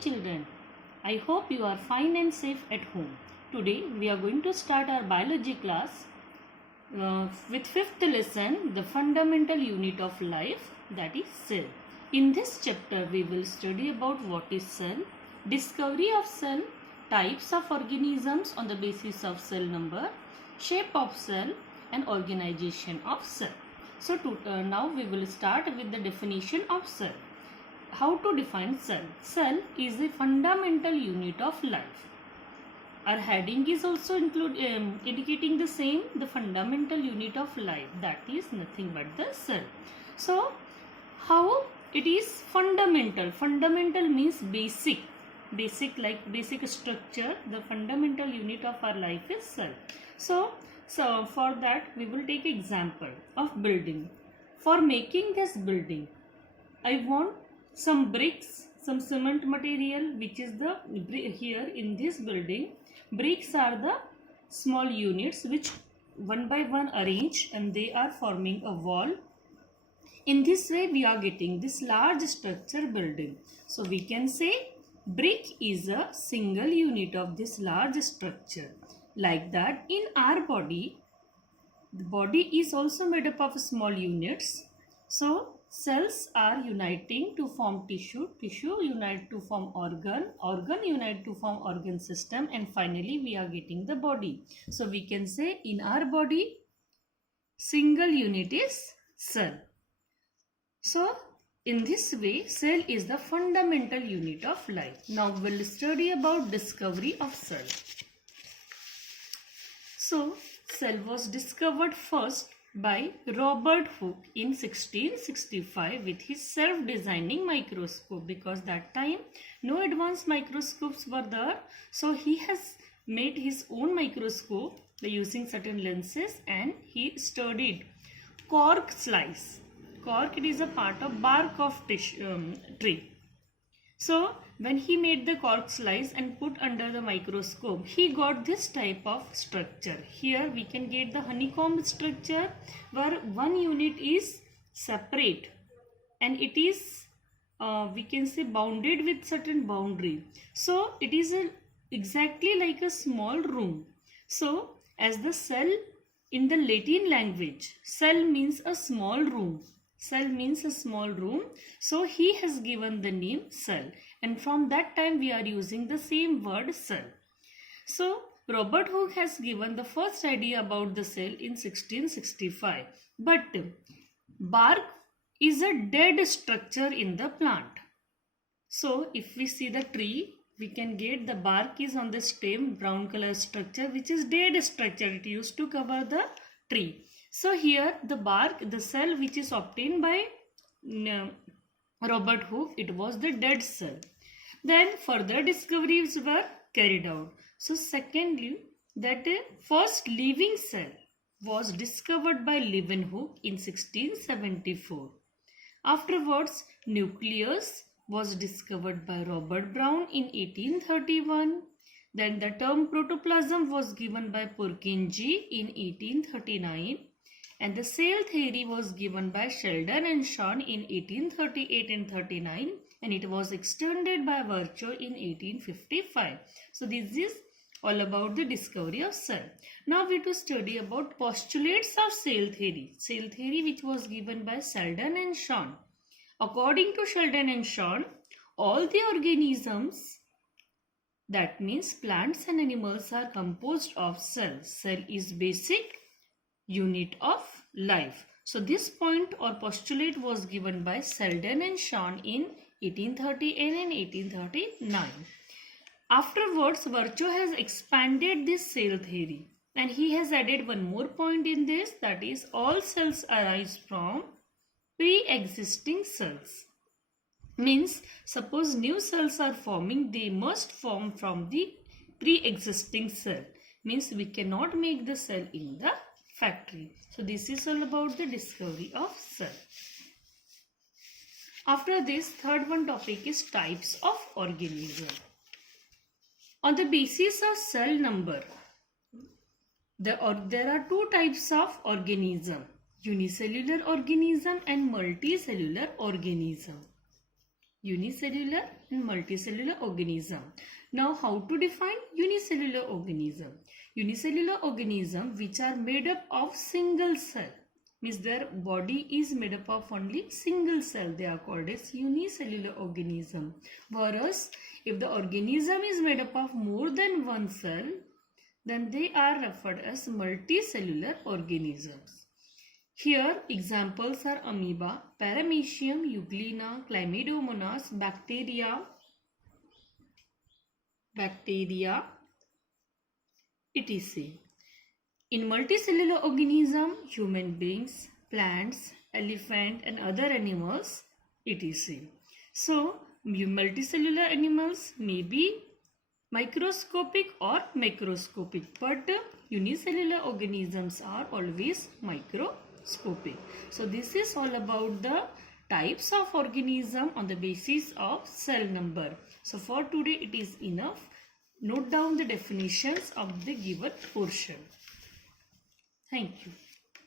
children, I hope you are fine and safe at home. Today we are going to start our biology class with fifth lesson, the fundamental unit of life, that is cell. In this chapter we will study about what is cell, discovery of cell, types of organisms on the basis of cell number, shape of cell and organization of cell. So now we will start with the definition of cell. How to define cell? Cell is a fundamental unit of life. Our heading is also indicating the same, the fundamental unit of life, that is nothing but the cell. So how it is fundamental? Fundamental means basic structure. The fundamental unit of our life is cell. So for that we will take example of building. For making this building, I want some bricks, some cement material, which is the here in this building. Bricks are the small units which one by one arrange and they are forming a wall. In this way we are getting this large structure building. So we can say brick is a single unit of this large structure. Like that, in our body, the body is also made up of small units. So cells are uniting to form tissue, tissue unite to form organ, organ unite to form organ system, and finally we are getting the body. So we can say in our body, single unit is cell. So in this way, cell is the fundamental unit of life. Now we'll study about discovery of cell. So cell was discovered first by Robert Hooke in 1665 with his self-designing microscope, because that time no advanced microscopes were there. So he has made his own microscope by using certain lenses, and he studied cork slice. Cork, it is a part of bark of tree. So when he made the cork slice and put under the microscope, he got this type of structure. Here we can get the honeycomb structure, where one unit is separate and it is we can say bounded with certain boundary. So it is exactly like a small room. So as the cell, in the Latin language, cell means a small room. Cell means a small room. So he has given the name cell, and from that time we are using the same word cell. So Robert Hooke has given the first idea about the cell in 1665. But bark is a dead structure in the plant. So if we see the tree, we can get the bark is on the stem, brown color structure, which is dead structure. It used to cover the tree. So here the bark, the cell which is obtained by Robert Hooke, it was the dead cell. Then further discoveries were carried out. So secondly, that first living cell was discovered by Leeuwenhoek in 1674. Afterwards, nucleus was discovered by Robert Brown in 1831. Then the term protoplasm was given by Purkinje in 1839. And the cell theory was given by Sheldon and Shawn in 1838 and 39, and it was extended by Virchow in 1855. So this is all about the discovery of cell. Now we to study about postulates of cell theory. Cell theory which was given by Sheldon and Shawn. According to Sheldon and Shawn, all the organisms, that means plants and animals, are composed of cells. Cell is basic unit of life. So this point or postulate was given by Sheldon and Shawn in 1838 and 1839. Afterwards, Virchow has expanded this cell theory, and he has added one more point in this, that is all cells arise from pre-existing cells. Means suppose new cells are forming, they must form from the pre-existing cell. Means we cannot make the cell in the factory. So this is all about the discovery of cell. After this, third one topic is types of organism. On the basis of cell number, there are two types of organism: unicellular organism and multicellular organism. unicellular and multicellular organism. Now how to define unicellular organism? Unicellular organism which are made up of single cell, means their body is made up of only single cell, they are called as unicellular organism. Whereas if the organism is made up of more than one cell, then they are referred as multicellular organisms. Here examples are amoeba, paramecium, euglena, chlamydomonas, bacteria, etc. In multicellular organism, human beings, plants, elephant and other animals, etc. So, multicellular animals may be microscopic or macroscopic, but unicellular organisms are always microscopic. So this is all about the types of organism on the basis of cell number. So for today it is enough. Note down the definitions of the given portion. Thank you.